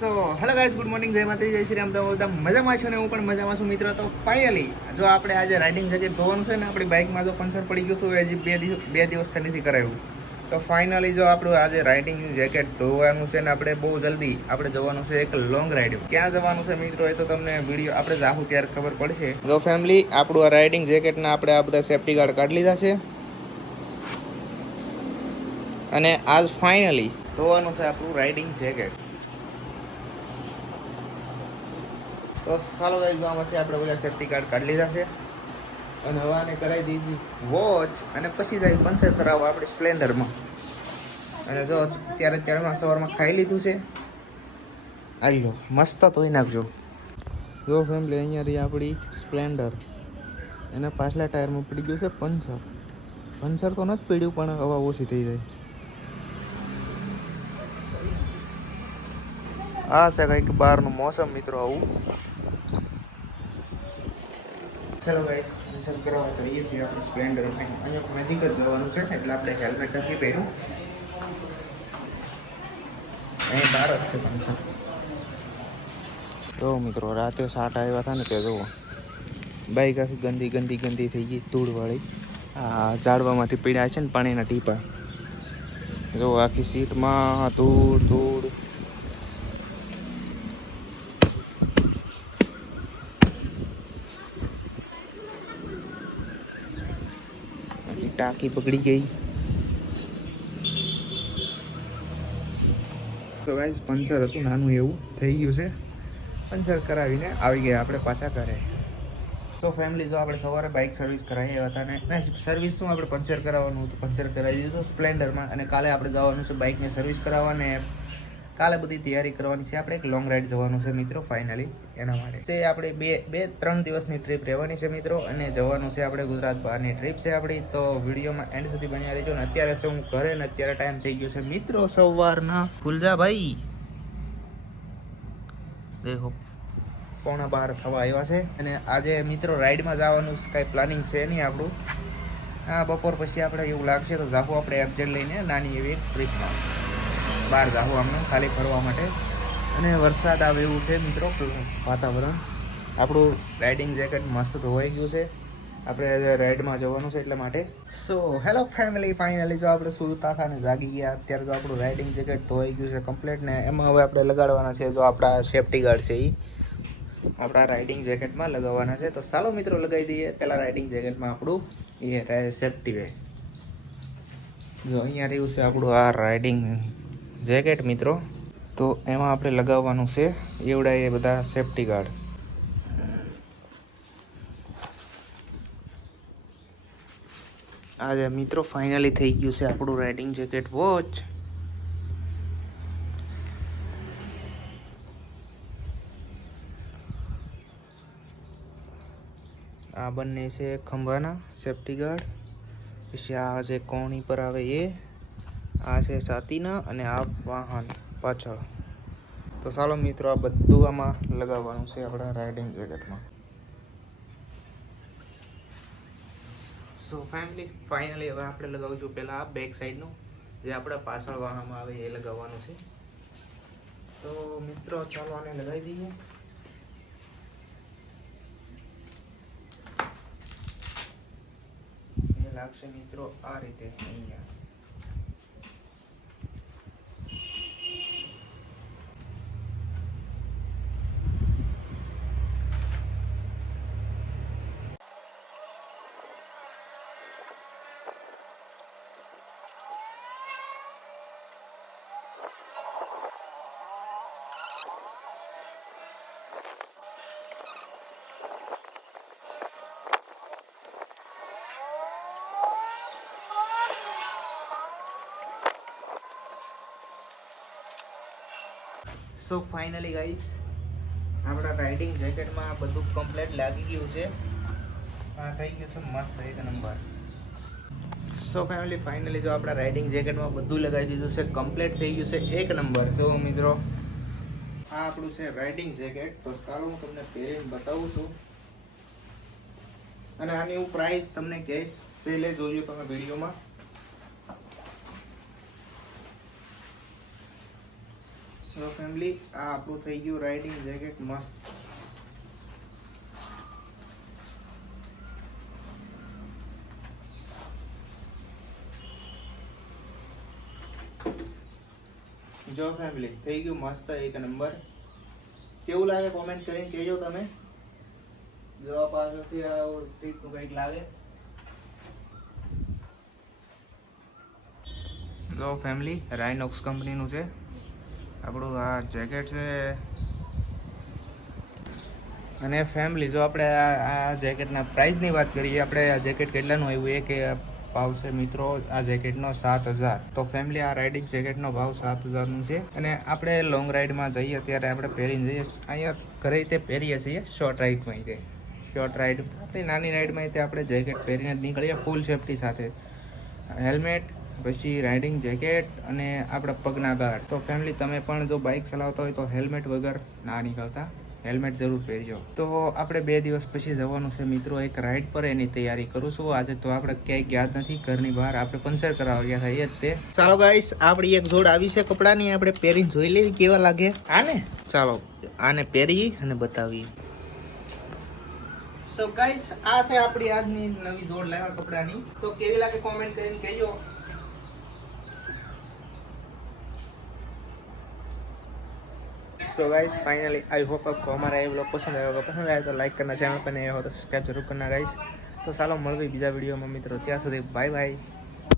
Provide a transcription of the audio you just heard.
તો hello guys good morning જય માતાજી, જય શ્રી રામ. તો બધા મજામાં છો ને? હું પણ મજામાં છું, મિત્રો. તો ફાઇનલી જો આપણે આજે રાઇડિંગ જેકેટ ધોવાનું છે ને, આપણી બાઇકમાં જો પંચર પડી ગયું હતું, હજી બે દિવસ, બે દિવસથી નથી કરાવ્યું તો ફાઇનલી જો આપણું આજે રાઇડિંગ જેકેટ ધોવાનું છે ને, આપણે બહુ જલ્દી આપણે જવાનું છે એક લોંગ રાઇડ ક્યાં જવાનું છે મિત્રો? એ તો તમને વીડિયો આપણે જાહું ત્યારે ખબર પડશે. જો ફેમિલી આપણું આ રાઇડિંગ જેકેટના આપણે આ બધા સેફટી ગાર્ડ કાઢી લીધા છે. અને આજ ફાઇનલી ધોવાનું છે આપણું રાઇડિંગ જેકેટ તો ચાલો ગાઈઝ આમાંથી આપણે બધા સેફ્ટી કાર્ડ કાઢી લીધા છે. અને હવાને કરાવી દીધી વોચ અને પછી જાય પંચર કરાવવા આપણે સ્પ્લેન્ડરમાં. અને જો ત્યારે ત્યારમાં સવારમાં ખાઈ લીધું છે. આવી લો મસ્ત ધોઈ નાખજો. જો ફેમિલી અહીંયા રહી આપણી સ્પ્લેન્ડર. એના પાછલા ટાયરમાં પડી ગયું છે પંચર. પંચર તો નથી પીડ્યું, પણ હવા ઓછી થઈ જાય. આ છે કંઈક બહારનું મોસમ મિત્રો આવું. ચલો ગાઈસ પંચર કરવા જઈએ છીએ આપણે સ્પ્લેન્ડર અહીંયા નજીક જ જવાનું છે, એટલે આપણે હેલ્મેટ નથી પહેર્યું અહીં બહાર જ છે પંચર તો મિત્રો રાતે સાટ આવ્યા હતા ને તે જુઓ. બાઈક આખી ગંદી ગંદી ગંદી થઈ ગઈ, ધૂળવાળી. આ ઝાડવામાંથી પીડ્યા છે ને પાણીના ટીપા. જો આખી સીટમાં ધૂળ ધૂળ આખી ટાંકી પકડી ગઈ. તો ગાઈસ પંચર હતું, નાનું એવું, થઈ ગયું છે. પંચર કરાવીને આવી ગયા આપણે પાછા ઘરે. તો ફેમિલી જો આપણે સવારે બાઇક સર્વિસ કરાવી હતા ને સર્વિસ શું, આપણે પંચર કરાવવાનું હતું, પંચર કરાવી દીધું સ્પ્લેન્ડરમાં અને કાલે આપણે જવાનું છે બાઇકને સર્વિસ કરાવવા ને કાલે બધી તૈયારી કરવાની છે. આપણે એક લોંગ રાઈડ જવાનું છે મિત્રો ફાઇનલી એના માટે. જે આપણે બે બે, ત્રણ દિવસની ટ્રીપ રહેવાની છે મિત્રો, અને જવાનું છે આપણે ગુજરાત બહારની ટ્રીપ છે આપણી. તો વિડીયોમાં એન્ડ સુધી બન્યા રહેજો, ને અત્યારે છે હું ઘરે ને અત્યારે ટાઈમ થઈ ગયો છે મિત્રો સવારના. ફૂલજા ભાઈ, દેખો, પોણા બાર થવા આવ્યા છે, અને આજે મિત્રો રાઈડમાં જવાનું કાંઈ પ્લાનિંગ છે નહીં આપણું. હા બપોર પછી આપણે એવું લાગશે તો જાહુ આપણે એબજેટ લઈને નાની એવી ટ્રીપમાં બહાર જાવું આમને, ખાલી ફરવા માટે. અને વરસાદ આવે એવું છે મિત્રો, વાતાવરણ. આપણું રાઇડિંગ જેકેટ મસ્ત ધોવાઈ ગયું છે. આપણે રાઇડમાં જવાનું છે એટલે માટે. સો હેલો ફેમિલી ફાઇનલી જો આપણે સુતા હતા જાગી ગયા, અત્યારે તો આપણું રાઇડિંગ જેકેટ ધોવાઈ ગયું છે કમ્પ્લીટ ને એમાં હવે આપણે લગાડવાના છે જો આપણા સેફટી ગાર્ડ છે એ આપણા રાઇડિંગ જેકેટમાં લગાવવાના છે. તો ચાલો મિત્રો લગાવી દઈએ. પહેલાં રાઇડિંગ જેકેટમાં આપણું એ સેફટી વે જો અહીંયા રહ્યું છે આપણું આ રાઇડિંગ જેકેટ મિત્રો. તો એમાં આપણે લગાવવાનું છે એવડા એ બધા સેફટી ગાર્ડ આજે મિત્રો ફાઇનલી થઈ ગયું છે આપણું રાઇડિંગ જેકેટ વોચ આ બંને છે ખંભાના સેફટી ગાર્ડ પછી આ જે કોણી પર આવે એ આ છે સાતીના અને આ વાહન પાછળ. તો ચાલો મિત્રો, આ બધું આમાં લગાવવાનું છે આપણા રાઇડિંગ જેકેટમાં સો ફેમિલી ફાઇનલી હવે આપણે લગાવીશું પહેલાં આ બેક સાઈડનું જે આપણા પાછળ વાહનમાં આવે એ લગાવવાનું છે. તો મિત્રો, ચાલો આને લગાવી દઈએ. લાગશે મિત્રો આ રીતે અહીંયા. સો ફાઇનલી ગાઈસ આપણા રાઇડિંગ જેકેટમાં બધું કમ્પ્લીટ લાગી ગયું છે. આ થઈ ગયું છે મસ્ત એક નંબર સો ફેમિલી ફાઇનલી જો આપણા રાઇડિંગ જેકેટમાં બધું લગાવી દીધું છે કમ્પ્લીટ થઈ ગયું છે એક નંબર જો મિત્રો, આ આપણું છે રાઇડિંગ જેકેટ તો ચાલો, હું તમને પહેરીને બતાવું છું. અને આની હું પ્રાઇસ તમને કહીશ સેલે જોજો તમે વિડીયોમાં જો ફેમિલી આ આપણું થઈ ગયું રાઇડિંગ જેકેટ મસ્ત. જો ફેમિલી થઈ ગયું મસ્ત એક નંબર. કેવું લાગે કોમેન્ટ કરીને કહેજો તમે. જો પાછળથી આવું ટીપનું કંઈક લાગે. જો ફેમિલી રાઇનોક્સ કંપનીનું છે. આપણું આ જેકેટ છે. અને ફેમિલી જો આપણે આ જેકેટના પ્રાઇસની વાત કરીએ, આપણે આ જેકેટ કેટલાનું આવ્યું? એ કે ભાવ છે મિત્રો, આ જેકેટનો સાત હજાર. તો ફેમિલી આ રાઇડિંગ જેકેટનો ભાવ સાત હજારનું છે. અને આપણે લોંગ રાઇડમાં જઈએ, ત્યારે આપણે પહેરીને જઈએ. અહીંયા ઘરે તે પહેરીએ છીએ શોર્ટ રાઇડમાં શોર્ટ રાઇડ આપણી નાની રાઇડમાં તે આપણે જેકેટ પહેરીને જ નીકળીએ ફૂલ સેફટી સાથે. હેલ્મેટ પછી રાઇડિંગ જેકેટ અને આપણા પગના ગાર્ડ તો ફેમિલી તમે પણ જો બાઇક ચલાવતા હોય તો હેલ્મેટ વગર ના નીકળતા. હેલ્મેટ જરૂર પહેરજો. તો આપણે બે દિવસ પછી જવાનું છે મિત્રો એક રાઇડ પર એની તૈયારી કરું છું. આજે તો આપણે ક્યાંય ગયા નથી ઘરની બહાર આપણે પંચર કરાવવા ગયા હતા એ જ તે. ચાલો ગાઈસ આપણી એક જોડ આવી છે કપડાની આપણે પહેરીને જોઈ લેવી કેવા લાગે. આને? ચાલો આને પહેરી અને બતાવીએ. સો ગાઈસ આ છે આપણી આજની નવી જોડ લાવ્યા કપડાની. તો કેવી લાગે કોમેન્ટ કરીને કહેજો. So guys finally I hope आपको हमारा ये ब्लॉग पसंद आया होगा पसंद आया तो लाइक करना चैनल पर नए हो तो सब्सक्राइब जरूर करना गाइस તો ચાલો મળવી બીજા વિડીયોમાં મિત્રો ત્યાં સુધી બાય બાય